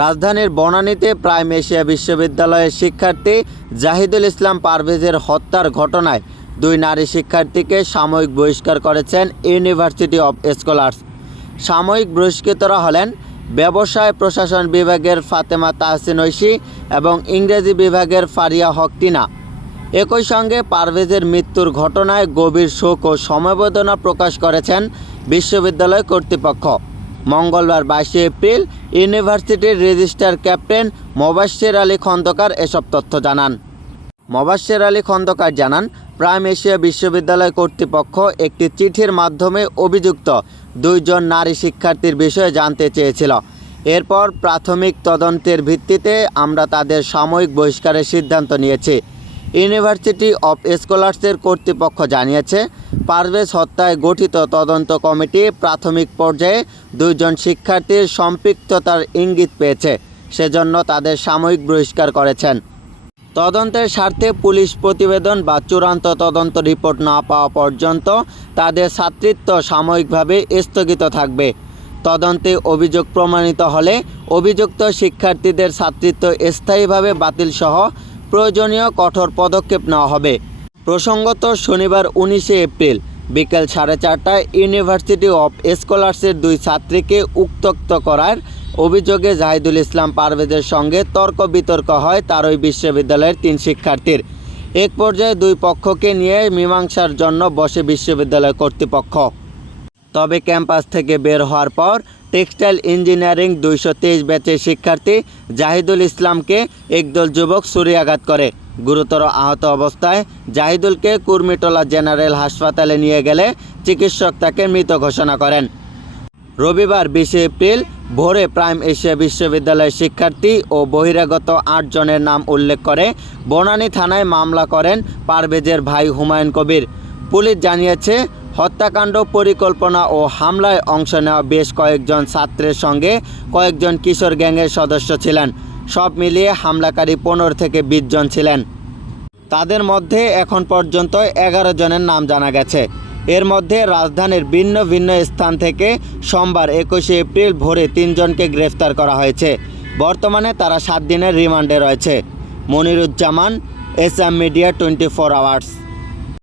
রাজধানীর বনানীতে prime Asia বিশ্ববিদ্যালয়ের শিক্ষার্থী জাহিদুল ইসলাম পারভেজের হত্যার ঘটনায় দুই নারী শিক্ষার্থীকে সাময়িক বহিষ্কার করেছেন ইউনিভার্সিটি অব স্কলার্স। সাময়িক বহিষ্কৃতরা হলেন ব্যবসায় প্রশাসন বিভাগের ফাতেমা তাহসিন ঐশী এবং ইংরেজি বিভাগের ফারিয়া হক টিনা। একই সঙ্গে পারভেজের মৃত্যুর ঘটনায় গভীর শোক ও সমবেদনা প্রকাশ করেছেন বিশ্ববিদ্যালয় কর্তৃপক্ষ। মঙ্গলবার 22 এপ্রিল ইউনিভার্সিটির রেজিস্ট্রার ক্যাপ্টেন মোবাশ্বের আলী খন্দকার এসব তথ্য জানান। মোবাশ্বের আলী খন্দকার জানান, প্রাইম এশিয়া বিশ্ববিদ্যালয় কর্তৃপক্ষ একটি চিঠির মাধ্যমে অভিযুক্ত দুইজন নারী শিক্ষার্থীর বিষয়ে জানতে চেয়েছিল। এরপর প্রাথমিক তদন্তের ভিত্তিতে আমরা তাদের সাময়িক বহিষ্কারের সিদ্ধান্ত নিয়েছি। ইউনিভার্সিটি অব স্কলার্সের কর্তৃপক্ষ জানিয়েছে, পারভেজ হত্যায় গঠিত তদন্ত কমিটি প্রাথমিক পর্যায়ে দুইজন শিক্ষার্থীর সম্পৃক্ততার ইঙ্গিত পেয়েছে, সেজন্য তাদের সাময়িক বহিষ্কার করেছেন। তদন্তের স্বার্থে পুলিশ প্রতিবেদন বা চূড়ান্ত তদন্ত রিপোর্ট না পাওয়া পর্যন্ত তাদের ছাত্রীত্ব সাময়িকভাবে স্থগিত থাকবে। তদন্তে অভিযোগ প্রমাণিত হলে অভিযুক্ত শিক্ষার্থীদের ছাত্রীত্ব স্থায়ীভাবে বাতিলসহ প্রয়োজনীয় কঠোর পদক্ষেপ নেওয়া হবে। প্রসঙ্গত, শনিবার 19 এপ্রিল বিকেল 4:30টায় ইউনিভার্সিটি অব স্কলার্সের দুই ছাত্রীকে উত্ত্যক্ত করার অভিযোগে জাহিদুল ইসলাম পারভেজের সঙ্গে তর্ক বিতর্ক হয় তার ওই বিশ্ববিদ্যালয়ের 3 শিক্ষার্থীর। এক পর্যায়ে দুই পক্ষকে নিয়ে মীমাংসার জন্য বসে বিশ্ববিদ্যালয় কর্তৃপক্ষ। তবে ক্যাম্পাস থেকে বের হওয়ার পর টেক্সটাইল ইঞ্জিনিয়ারিং 223 ব্যাচের শিক্ষার্থী জাহিদুল ইসলামকে একদল যুবক ছুরিকাঘাত করে। গুরুতর আহত অবস্থায় জাহিদুলকে কুর্মিটোলা জেনারেল হাসপাতালে নিয়ে গেলে চিকিৎসক তাকে মৃত ঘোষণা করেন। রবিবার 20 এপ্রিল ভোরে প্রাইম এশিয়া বিশ্ববিদ্যালয়ের শিক্ষার্থী ও বহিরাগত 8 জনের নাম উল্লেখ করে বনানী থানায় মামলা করেন পারভেজের ভাই হুমায়ুন কবির। পুলিশ জানিয়েছে, হত্যাকাণ্ড পরিকল্পনা ও হামলায় অংশ নেওয়া বেশ কয়েকজন ছাত্রের সঙ্গে কয়েকজন কিশোর গ্যাংয়ের সদস্য ছিলেন। সব মিলিয়ে হামলাকারী 15 থেকে 20 জন ছিলেন। তাদের মধ্যে এখন পর্যন্ত 11 জনের নাম জানা গেছে। এর মধ্যে রাজধানীর ভিন্ন ভিন্ন স্থান থেকে সোমবার 21 এপ্রিল ভোরে 3 জনকে গ্রেফতার করা হয়েছে। বর্তমানে তারা 7 দিনের রিমান্ডে রয়েছে। Moniruzzaman, SM media 24 hours.